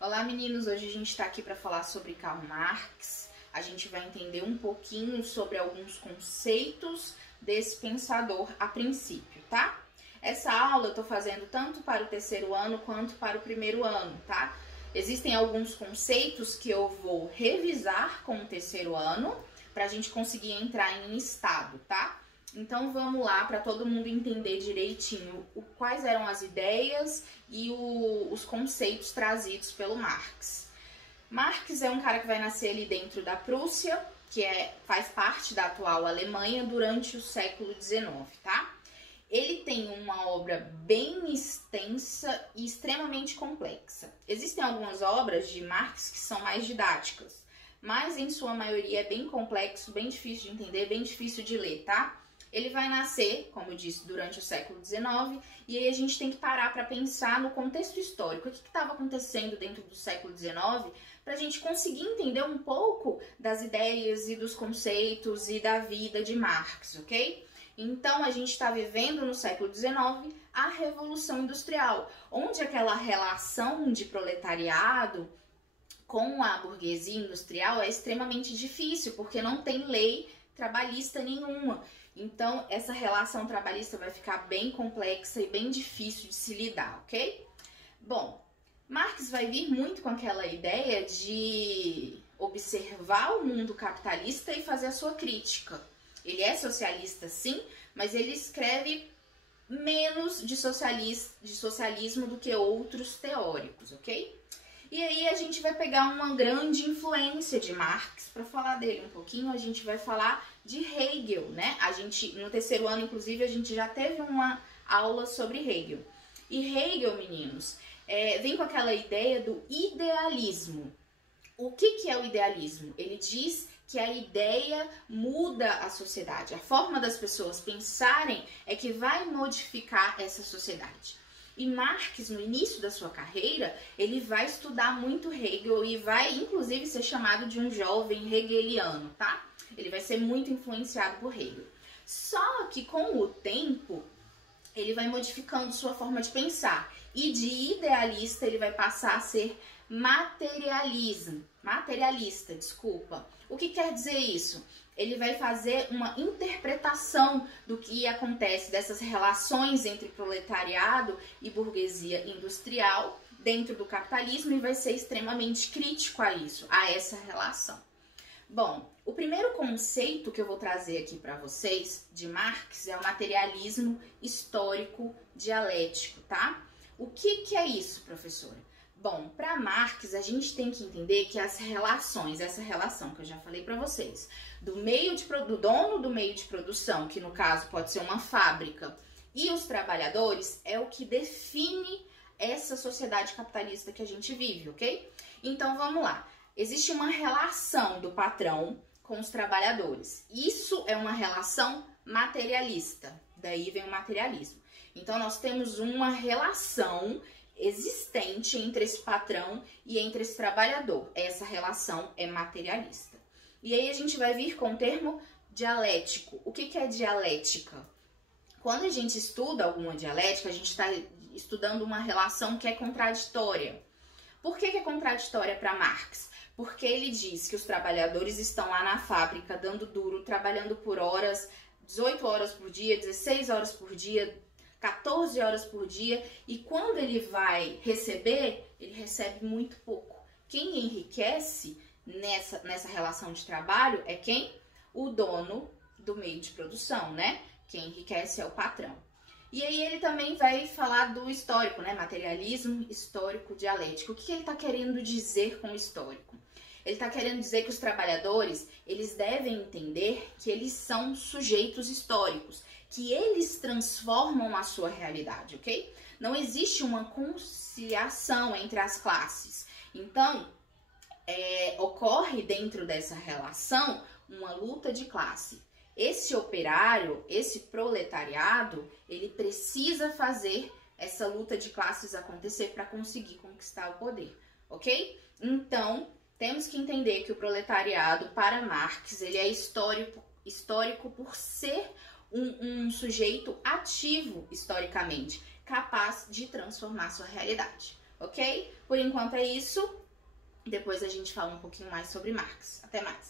Olá meninos, hoje a gente está aqui para falar sobre Karl Marx. A gente vai entender um pouquinho sobre alguns conceitos desse pensador a princípio, tá? Essa aula eu tô fazendo tanto para o terceiro ano quanto para o primeiro ano, tá? Existem alguns conceitos que eu vou revisar com o terceiro ano para a gente conseguir entrar em estado, tá? Então vamos lá para todo mundo entender direitinho quais eram as ideias e os conceitos trazidos pelo Marx. Marx é um cara que vai nascer ali dentro da Prússia, que faz parte da atual Alemanha durante o século XIX, tá? Ele tem uma obra bem extensa e extremamente complexa. Existem algumas obras de Marx que são mais didáticas, mas em sua maioria é bem complexo, bem difícil de entender, bem difícil de ler, tá? Ele vai nascer, como eu disse, durante o século XIX, e aí a gente tem que parar para pensar no contexto histórico. O que estava acontecendo dentro do século XIX, para a gente conseguir entender um pouco das ideias e dos conceitos e da vida de Marx, ok? Então, a gente está vivendo no século XIX a Revolução Industrial, onde aquela relação de proletariado com a burguesia industrial é extremamente difícil, porque não tem lei trabalhista nenhuma. Então, essa relação trabalhista vai ficar bem complexa e bem difícil de se lidar, ok? Bom, Marx vai vir muito com aquela ideia de observar o mundo capitalista e fazer a sua crítica. Ele é socialista, sim, mas ele escreve menos de socialismo do que outros teóricos, ok? E aí a gente vai pegar uma grande influência de Marx para falar dele um pouquinho. A gente vai falar de Hegel, né? No terceiro ano, inclusive, a gente já teve uma aula sobre Hegel. E Hegel, meninos, vem com aquela ideia do idealismo. O que é o idealismo? Ele diz que a ideia muda a sociedade. A forma das pessoas pensarem é que vai modificar essa sociedade. E Marx, no início da sua carreira, ele vai estudar muito Hegel e vai, inclusive, ser chamado de um jovem hegeliano, tá? Ele vai ser muito influenciado por Hegel. Só que, com o tempo, ele vai modificando sua forma de pensar. E de idealista, ele vai passar a ser materialista. O que quer dizer isso? Ele vai fazer uma interpretação do que acontece, dessas relações entre proletariado e burguesia industrial dentro do capitalismo, e vai ser extremamente crítico a isso, a essa relação. Bom, o primeiro conceito que eu vou trazer aqui para vocês de Marx é o materialismo histórico dialético, tá? O que é isso, professora? Bom, para Marx, a gente tem que entender que as relações, essa relação que eu já falei para vocês, do dono do meio de produção, que no caso pode ser uma fábrica, e os trabalhadores, é o que define essa sociedade capitalista que a gente vive, ok? Então, vamos lá. Existe uma relação do patrão com os trabalhadores. Isso é uma relação materialista, daí vem o materialismo. Então, nós temos uma relação existente entre esse patrão e entre esse trabalhador. Essa relação é materialista. E aí a gente vai vir com o termo dialético. O que é dialética? Quando a gente estuda alguma dialética, a gente está estudando uma relação que é contraditória. Por que é contraditória para Marx? Porque ele diz que os trabalhadores estão lá na fábrica, dando duro, trabalhando por horas, 18 horas por dia, 16 horas por dia, 14 horas por dia, e quando ele vai receber, ele recebe muito pouco. Quem enriquece nessa relação de trabalho é quem? O dono do meio de produção, né? Quem enriquece é o patrão. E aí ele também vai falar do histórico, né? Materialismo histórico dialético. O que ele está querendo dizer com histórico? Ele está querendo dizer que os trabalhadores, eles devem entender que eles são sujeitos históricos, que eles transformam a sua realidade, ok? Não existe uma conciliação entre as classes. Então, ocorre dentro dessa relação uma luta de classe. Esse operário, esse proletariado, ele precisa fazer essa luta de classes acontecer para conseguir conquistar o poder, ok? Então, temos que entender que o proletariado, para Marx, ele é histórico por ser um sujeito ativo historicamente, capaz de transformar sua realidade. ok? Por enquanto é isso. Depois a gente fala um pouquinho mais sobre Marx. Até mais!